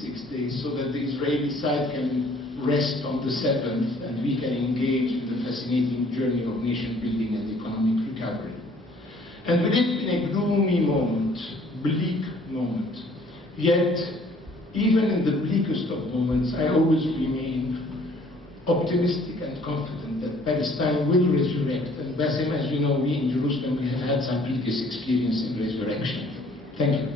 6 days so that the Israeli side can rest on the 7th and we can engage in the fascinating journey of nation building and economic recovery. And we live in a gloomy moment, bleak moment. Yet, even in the bleakest of moments, I always remain optimistic and confident that Palestine will resurrect. And Bassem, as you know, we in Jerusalem, we have had some previous experience in resurrection. Thank you.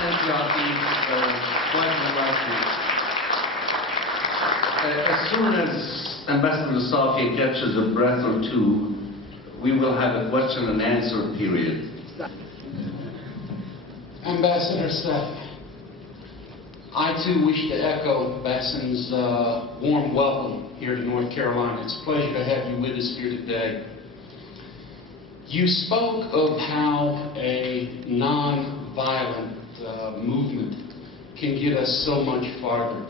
Thank you, Afif. Quite enlightening. As soon as Ambassador Safieh catches a breath or two, we will have a question and answer period. Ambassador Safieh, I too wish to echo Bassem's warm welcome here to North Carolina. It's a pleasure to have you with us here today. You spoke of how a non-violent movement can get us so much farther.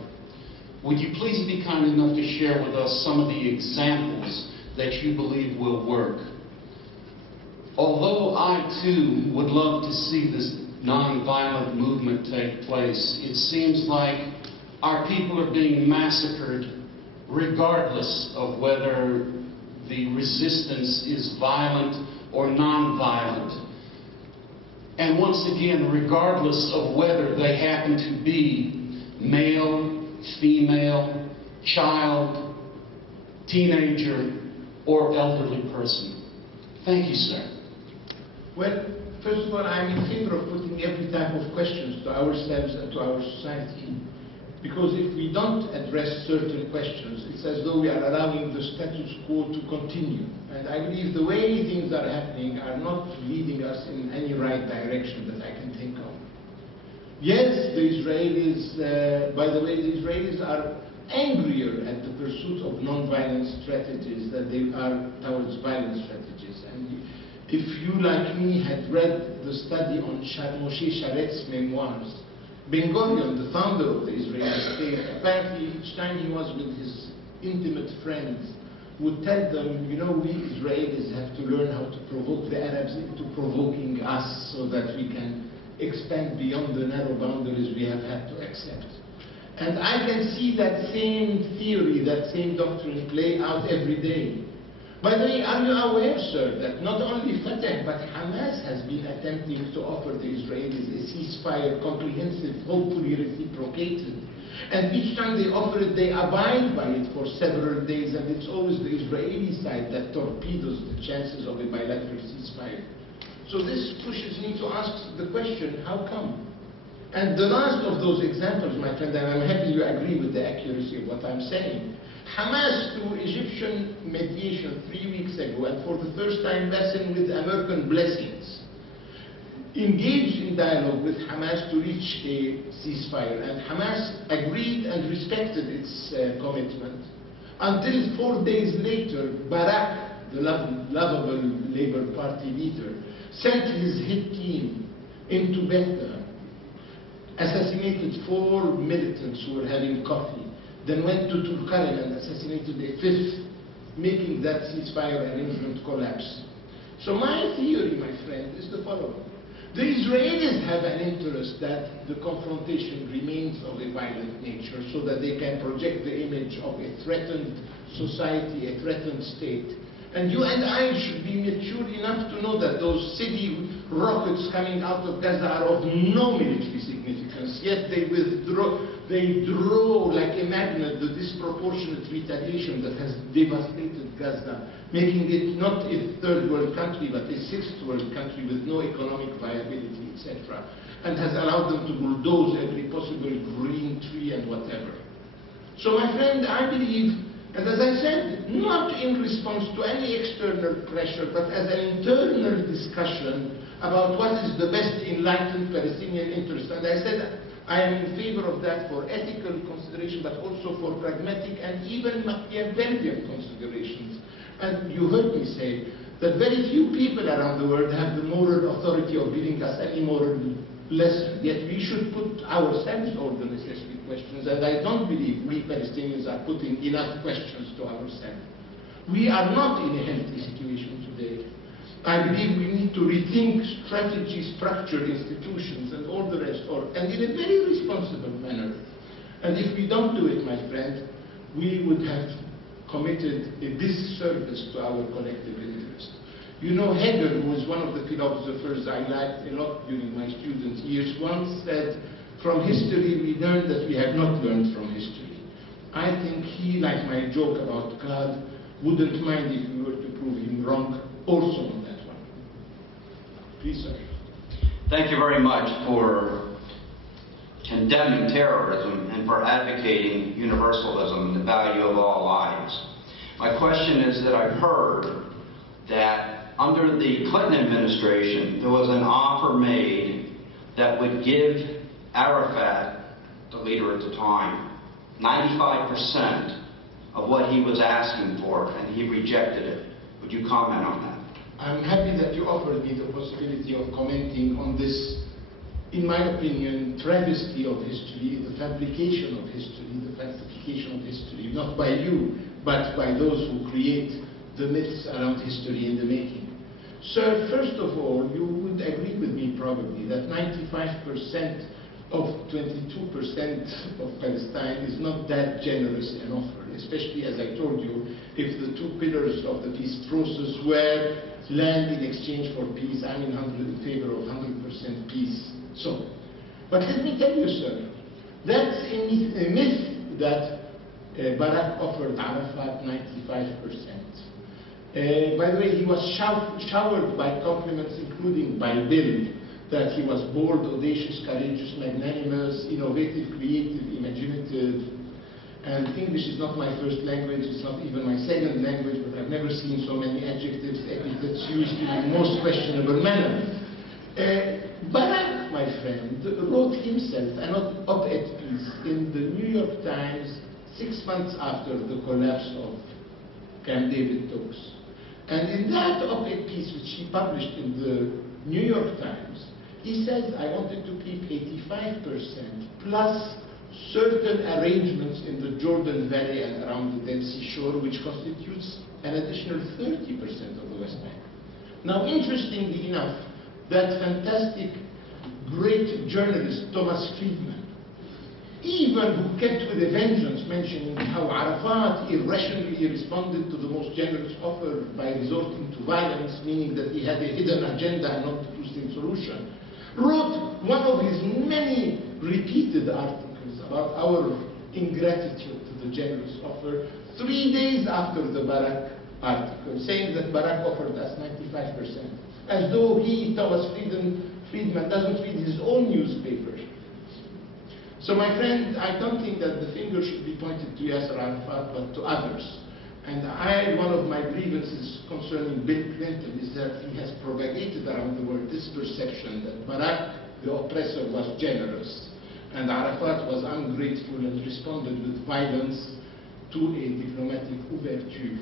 Would you please be kind enough to share with us some of the examples that you believe will work? Although I too would love to see this non-violent movement take place, it seems like our people are being massacred regardless of whether the resistance is violent or non-violent. And once again, regardless of whether they happen to be male, female, child, teenager, or elderly person. Thank you, sir. Well, first of all, I'm in favor of putting every type of questions to ourselves and to our society. Because if we don't address certain questions, it's as though we are allowing the status quo to continue. And I believe the way things are happening are not leading us in any right direction that I can think of. Yes, the Israelis, by the way, the Israelis are angrier at the pursuit of non-violent strategies than they are towards violent strategies. And if you, like me, had read the study on Moshe Sharet's memoirs, Ben-Gurion, the founder of the Israeli state, apparently each time he was with his intimate friends, would tell them, you know, we Israelis have to learn how to provoke the Arabs into provoking us so that we can expand beyond the narrow boundaries we have had to accept. And I can see that same theory, that same doctrine play out every day. By the way, are you aware, sir, that not only Fatah, but Hamas has been attempting to offer the Israelis a ceasefire, comprehensive, hopefully reciprocated. And each time they offer it, they abide by it for several days, and it's always the Israeli side that torpedoes the chances of a bilateral ceasefire. So this pushes me to ask the question, how come? And the last of those examples, my friend, and I'm happy you agree with the accuracy of what I'm saying, Hamas, through Egyptian mediation 3 weeks ago, and for the first time Bassem with American blessings, engaged in dialogue with Hamas to reach a ceasefire. And Hamas agreed and respected its commitment until 4 days later, Barak, the lovable Labour Party leader, sent his hit team into Bethlehem, assassinated 4 militants who were having coffee, then went to Tulkarem and assassinated a 5th, making that ceasefire arrangement collapse. So my theory, my friend, is the following. The Israelis have an interest that the confrontation remains of a violent nature so that they can project the image of a threatened society, a threatened state. And you and I should be mature enough to know that those city rockets coming out of Gaza are of no military significance, yet they draw like a magnet the disproportionate retaliation that has devastated Gaza, making it not a third world country, but a 6th world country with no economic viability, etc., and has allowed them to bulldoze every possible green tree and whatever. So my friend, I believe, and as I said, not in response to any external pressure, but as an internal discussion about what is the best enlightened Palestinian interest. And I said I am in favor of that for ethical consideration, but also for pragmatic and even Machiavellian considerations. And you heard me say that very few people around the world have the moral authority of giving us any moral lesson, yet we should put ourselves, or the necessity, questions, and I don't believe we Palestinians are putting enough questions to ourselves. We are not in a healthy situation today. I believe we need to rethink strategy, structure, institutions, and all the rest, and in a very responsible manner. And if we don't do it, my friend, we would have committed a disservice to our collective interest. You know, Hegel, who was one of the philosophers I liked a lot during my student years, once said, "From history we learn that we have not learned from history." I think he, like my joke about God, wouldn't mind if we were to prove him wrong also on that one. Please, sir. Thank you very much for condemning terrorism and for advocating universalism and the value of all lives. My question is that I've heard that under the Clinton administration, there was an offer made that would give Arafat, the leader at the time, 95% of what he was asking for, and he rejected it. Would you comment on that? I'm happy that you offered me the possibility of commenting on this, in my opinion, travesty of history, the fabrication of history, the falsification of history, not by you, but by those who create the myths around history in the making. Sir, first of all, you would agree with me probably that 95% of 22% of Palestine is not that generous an offer, especially, as I told you, if the two pillars of the peace process were land in exchange for peace. I'm in favor of 100% peace. So, but let me tell you, sir, that's a myth that Barak offered Arafat 95%. By the way, he was showered by compliments, including by Bill, that he was bold, audacious, courageous, magnanimous, innovative, creative, imaginative. And English is not my first language, it's not even my second language, but I've never seen so many adjectives, epithets used in the most questionable manner. Barak, my friend, wrote himself an op-ed piece in the New York Times 6 months after the collapse of Camp David talks. And in that op-ed piece, which he published in the New York Times, he says, I wanted to keep 85% plus certain arrangements in the Jordan Valley and around the Dead Sea shore, which constitutes an additional 30% of the West Bank. Now, interestingly enough, that fantastic, great journalist, Thomas Friedman, even who kept with a vengeance mentioning how Arafat irrationally responded to the most generous offer by resorting to violence, meaning that he had a hidden agenda and not a two-state solution, wrote one of his many repeated articles about our ingratitude to the generous offer 3 days after the Barak article, saying that Barak offered us 95%, as though he, Thomas Friedman, doesn't read his own newspaper. So, my friend, I don't think that the finger should be pointed to Yasser Arafat, but to others. And one of my grievances concerning Bill Clinton is that he has propagated around the world this perception that Barak, the oppressor, was generous, and Arafat was ungrateful and responded with violence to a diplomatic ouverture.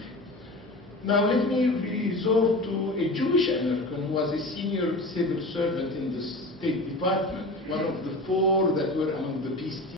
Now, let me resort to a Jewish American who was a senior civil servant in the State Department, one of the 4 that were among the peace team.